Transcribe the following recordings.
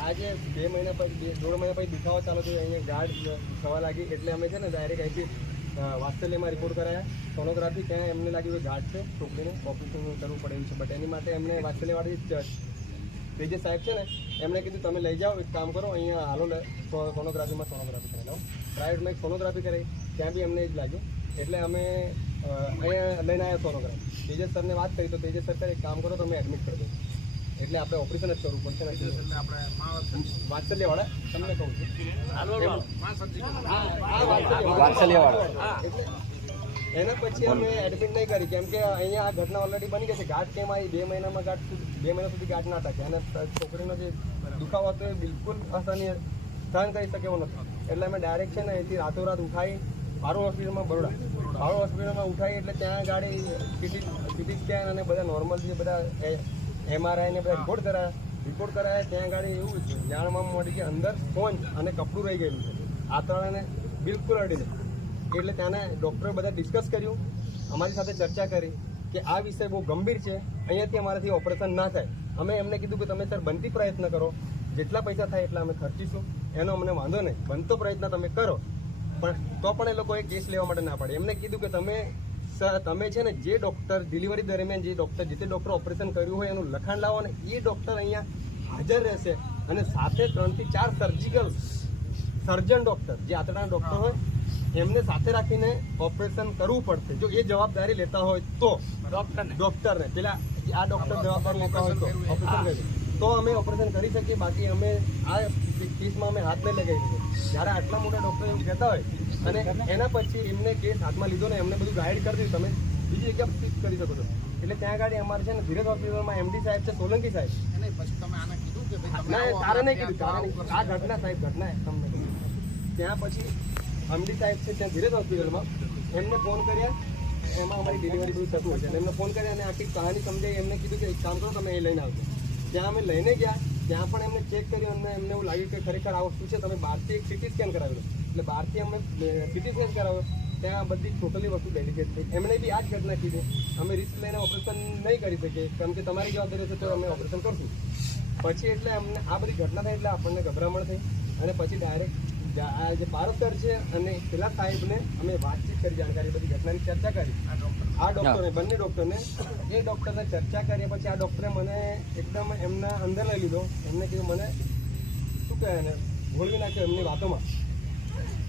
આજે બે મહિના પછી દોઢ મહિના પછી દુખાવો ચાલુ થયો અહીંયા ગાઢ થવા લાગી એટલે અમે છે ને ડાયરેક્ટ અહીંથી વાત્સલ્યમાં રિપોર્ટ કરાયા સોનોગ્રાફી ત્યાં એમને લાગ્યું કે ગાર્ડ છે છોકરીને ઓપરેશન કરવું પડે છે. બટ એની માટે એમને વાત્સલ્યવાળી જ સાહેબ છે ને એમણે કીધું તમે લઈ જાઓ એક કામ કરો અહીંયા હાલો લે સોનોગ્રાફીમાં સોનોગ્રાફી કરી લો પ્રાઇવેટમાં એક સોનોગ્રાફી કરાવી ત્યાં બી એમને જ લાગ્યું. એટલે અમે અહીંયા લઈને આવ્યા સોનોગ્રાફી તેજસ સરને વાત કરી તો તેજસ સર એક કામ કરો તમે એડમિટ કરી દો એટલે આપણે ઓપરેશન જ કરવું પડશે વાત્સલ્યવાળા તમને કહું છું. વાત્સલ્યવાળા. એના પછી અમે એડમિટ નહીં કરી, કેમ કે અહીંયા આ ઘટના ઓલરેડી બની ગઈ છે. ગાંઠ કેમ આવી? બે મહિનામાં ગાંઠ બે મહિના સુધી ગાંઠ ના ટકે અને છોકરીનો જે દુખાવો હતો એ બિલકુલ અસહનીય સહન કરી શકે એવો નથી. એટલે અમે ડાયરેક્ટ છે ને અહીંથી રાતોરાત ઉઠાવી મારું હોસ્પિટલમાં બરોડા. મારું હોસ્પિટલમાં ઉઠાવી એટલે ત્યાં ગાડી સીટી સીટી સ્કેન અને બધા નોર્મલ જે બધા એમઆરઆઈ ને બધા રિપોર્ટ કરાયા. રિપોર્ટ કરાયા, ત્યાં ગાડી એવું જાણવા મળી કે અંદર ફોન અને કપડું રહી ગયેલું છે. આતરડાને બિલકુલ અડીને એટલે ત્યાંના ડૉક્ટરે બધા ડિસ્કસ કર્યું. અમારી સાથે ચર્ચા કરી કે આ વિષય બહુ ગંભીર છે. અહીંયાથી અમારાથી ઓપરેશન ના થાય. અમે એમને કીધું કે તમે સર બનતી પ્રયત્ન કરો. જેટલા પૈસા થાય એટલા અમે ખર્ચીશું. એનો અમને વાંધો નહીં. બનતો પ્રયત્ન તમે કરો. પણ તો પણ એ લોકોએ કેસ લેવા માટે ના પાડે. એમને કીધું કે તમે સર, તમે છે ને જે ડૉક્ટર ડિલિવરી દરમિયાન જે ડૉક્ટર જે તે ડૉક્ટર ઓપરેશન કર્યું હોય એનું લખાણ લાવો અને એ ડૉક્ટર અહીંયા હાજર રહેશે. અને સાથે ત્રણથી ચાર સર્જિકલ સર્જન ડૉક્ટર જે આંતરડાના ડૉક્ટર હોય એમને સાથે રાખીને ઓપરેશન કરવું પડશે. જો એ જવાબદારી લેતા હોય તો. ડોક્ટરને. ડૉક્ટરને. પેલા આ ડૉક્ટર જવાબદારી લેતા હોય તો. ઓપરેશન કરી તો અમે ઓપરેશન કરી શકીએ. બાકી અમે આ કેસમાં અમે હાથ નહીં લગાવી શકીએ. જ્યારે આટલા મોટા ડૉક્ટર એવું કહેતા હોય અને એના પછી એમને કેસ હાથમાં લીધો ને એમને બધું ગાઈડ કરી દીધું. તમે બીજી જગ્યા ફિક્સ કરી શકો છો. એટલે ત્યાં આગળ અમારે છે ને ધીરજ હોસ્પિટલમાં એમડી સાહેબ છે સોલંકી સાહેબ. ના તારે નહીં કીધું તારે આ ઘટના સાહેબ ઘટના તમને. ત્યાં પછી અમડી સાહેબ છે ત્યાં ધીરજ હોસ્પિટલમાં. એમને ફોન કર્યા. એમાં અમારી ડિલિવરી બધું થતું હોય છે. એમને ફોન કર્યા અને આખી કહાની સમજાઈ. એમને કીધું કે એક કામ કરો, તમે એ લઈને આવજો. ત્યાં અમે લઈને ગયા, ત્યાં પણ એમને ચેક કર્યું અને એમને એવું લાગ્યું કે ખરેખર આ વસ્તુ છે? તમે બહારથી એક સિટી સ્કેન કરાવેલું. એટલે બહારથી અમે સિટી સ્કેન કરાવ્યો. ત્યાં બધી ટોટલી વસ્તુ ડેલિકેટ થઈ. એમણે બી આ જ ઘટના કીધી. અમે રિસ્ક લઈને ઓપરેશન નહીં કરી શકીએ. કેમ કે તમારી જવાબદારી છે તો અમે ઓપરેશન કરશું. પછી એટલે અમને આ બધી ઘટના થઈ એટલે આપણને ગભરામણ થઈ. અને પછી ડાયરેક્ટ જે ભારત સર છે અને પેલા સાહેબને અમે વાતચીત કરી જાણકારી બધી ઘટનાની ચર્ચા કરી. આ ડૉક્ટરને. બંને ડૉક્ટરને. એ ડૉક્ટરને ચર્ચા કર્યા પછી આ ડૉક્ટરે મને એકદમ એમના અંદર લઈ લીધો. એમને કીધું મને શું કહે એને? ભોળવી નાખ્યો એમની વાતોમાં.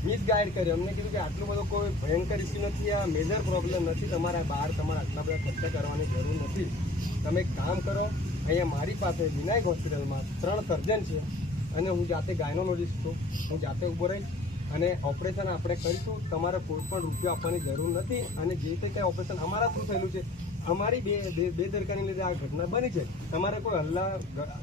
મિસગાઈડ કર્યો. એમને કીધું કે આટલું બધો કોઈ ભયંકર ઇસ્યુ નથી. આ મેજર પ્રોબ્લેમ નથી તમારા બહાર. તમારે આટલા બધા ખર્ચા કરવાની જરૂર નથી. તમે એક કામ કરો. અહીંયા મારી પાસે વિનાયક હોસ્પિટલમાં ત્રણ સર્જન છે. અને હું જાતે ગાયનોલોજીસ્ટ છું. હું જાતે ઊભો રહીશ. અને ઓપરેશન આપણે કરીશું. તમારે કોઈ પણ રૂપિયો આપવાની જરૂર નથી. અને જે રીતે કંઈ ઓપરેશન અમારા થ્રુ થયેલું છે, અમારી બે બે- દરકારની લીધે આ ઘટના બની છે. તમારે કોઈ હલ્લા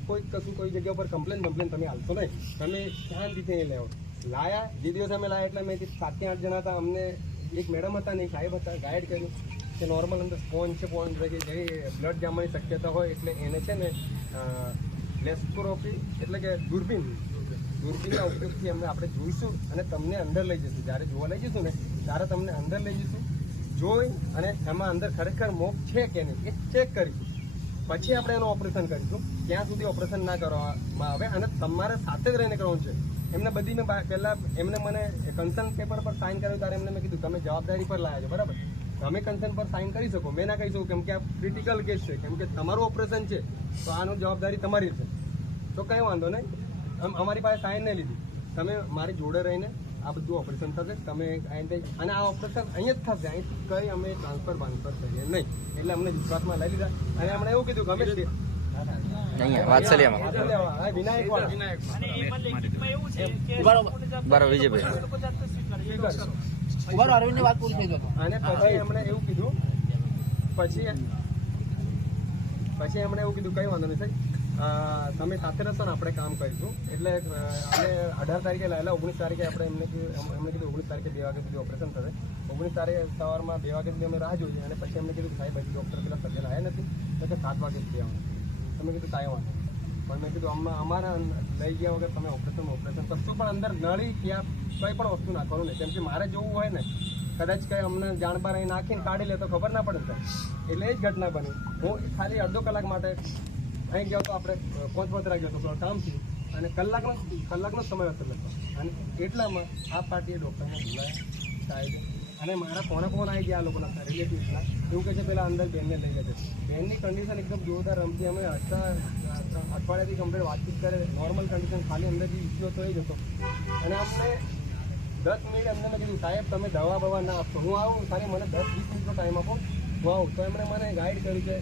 કોઈ કશું કોઈ જગ્યા ઉપર કમ્પ્લેન કમ્પ્લેન તમે હાલશો નહીં. તમે શાંતિથી અહીં લેવો. લાયા. જે દિવસે અમે લાયા એટલે મેં સાતથી આઠ જણા હતા. અમને એક મેડમ હતા ને એક સાહેબ હતા ગાઈડ કર્યું કે નોર્મલ અંદર સ્પોન્જ છે સ્પોન્જ કે જે બ્લડ જામવાની શક્યતા હોય એટલે એને છે ને લેસ્કોરોપી એટલે કે દૂરબીન. દૂરબીનના ઉપયોગથી અમે આપણે જોઈશું અને તમને અંદર લઈ જઈશું. જ્યારે જોવા લઈ જઈશું ને, ત્યારે તમને અંદર લઈ જઈશું. જોઈ અને એમાં અંદર ખરેખર મોક છે કે નહીં એ ચેક કરીશું. પછી આપણે એનું ઓપરેશન કરીશું. ત્યાં સુધી ઓપરેશન ના કરવામાં આવે અને તમારે સાથે જ રહીને કરવાનું છે. એમને બધીને પહેલાં એમને મને કન્સર્ન પેપર પર સાઇન કર્યું, ત્યારે એમને મેં કીધું, તમે જવાબદારી પર લાયા છો. બરાબર? તમે કન્સર્ન પર સાઇન કરી શકો. મેં ના કહી શકું કેમ કે આ ક્રિટિકલ કેસ છે. કેમ કે તમારું ઓપરેશન છે તો આનો જવાબદારી તમારી છે. તો કંઈ વાંધો નહીં. આમ અમારી પાસે સાઇન નહીં લીધી. તમે મારી જોડે રહીને આ બધું ઓપરેશન થશે. તમે અને આ ઓપરેશન અહીંયા જ થશે. અહીં કંઈ અમે ટ્રાન્સફર બાન્સફર કરીએ નહીં. એટલે અમને વિશ્વાસમાં લઈ લીધા. અને અમને એવું કીધું ગમે તે વાત્સલ્યમાં. હા, પછી એમણે એવું કીધું, પછી પછી એમણે એવું કીધું, કઈ વાંધો નહીં સાહેબ. તમે સાથે રહેશો ને, આપણે કામ કરીશું. એટલે અમે અઢાર તારીખે લાયેલા ઓગણીસ તારીખે આપણે એમને એમણે કીધું, ઓગણીસ તારીખે બે વાગ્યા સુધી ઓપરેશન થશે. ઓગણીસ તારીખે સવારમાં બે વાગ્યા સુધી અમે રાહ જોઈએ અને પછી એમને કીધું સાહેબ, હજી ડૉક્ટર પેલા સર્જન આવ્યા નથી. તો સાત વાગે સુધી આવવાનું તમે કીધું, કાંઈ વાંધો. પણ મેં કીધું અમને અમારા લઈ ગયા વગર તમે ઓપરેશન ઓપરેશન કશું પણ અંદર નળી ક્યાં કંઈ પણ વસ્તુ નાખવાનું નહીં. કેમ કે મારે જોવું હોય ને, કદાચ કંઈ અમને જાણબાર અહીં નાખીને કાઢી લે તો ખબર ના પડે સર એટલે એ જ ઘટના બની. હું ખાલી અડધો કલાક માટે અહીં ગયો તો આપણે પહોંચપોતરા ગયો તો કામ અને કલાકનો કલાકનો સમય હતો લગભગ. અને એટલામાં આ પાર્ટીએ ડૉક્ટરને બોલાયા સાહેબે અને મારા કોને ફોન આવી ગયા આ લોકોના રિલેટિવ્સના એવું કહે છે, પેલા અંદર બેનને લઈ લેજે. બેનની કન્ડિશન એકદમ જોરદાર રમતી. અમે હસતા, અઠવાડિયાથી કમ્પ્લીટ વાતચીત કરે નોર્મલ કન્ડિશન ખાલી અંદરથી ઇસ્યુ હતો એ જ હતો. અને અમને દસ મિનિટ એમને મેં કીધું, સાહેબ, તમે દવા બવા ના આપશો. હું આવું, ખાલી મને દસ વીસ મિનિટનો ટાઈમ આપો. હું આવું. તો એમણે મને ગાઈડ કર્યું કે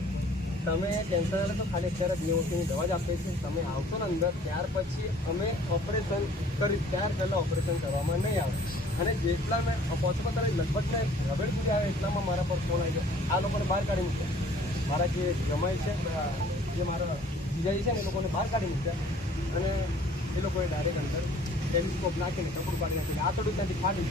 તમે કેન્સર તો ખાલી અત્યારે બે વર્ષની દવા જ આપીએ છીએ તમે આવશો ને અંદર, ત્યાર પછી અમે ઓપરેશન કરી, ત્યાર પહેલાં ઓપરેશન કરવામાં નહીં આવે. અને જેટલા મેં પોસિબલ કરે લગભગ મેં રબેડ સુધી આવે એટલામાં મારા પર ફોન આવી ગયો. આ લોકોને બહાર કાઢી મૂક્યા. મારા જે જમાઈ છે જે મારા બીજા છે ને એ લોકોને બહાર કાઢી મૂક્યા. અને એ લોકોએ ડાયરેક્ટ અંદર ટેલિસ્કોપ નાખીને કપડું કાઢી નાખીને આતડું ત્યાંથી ફાડી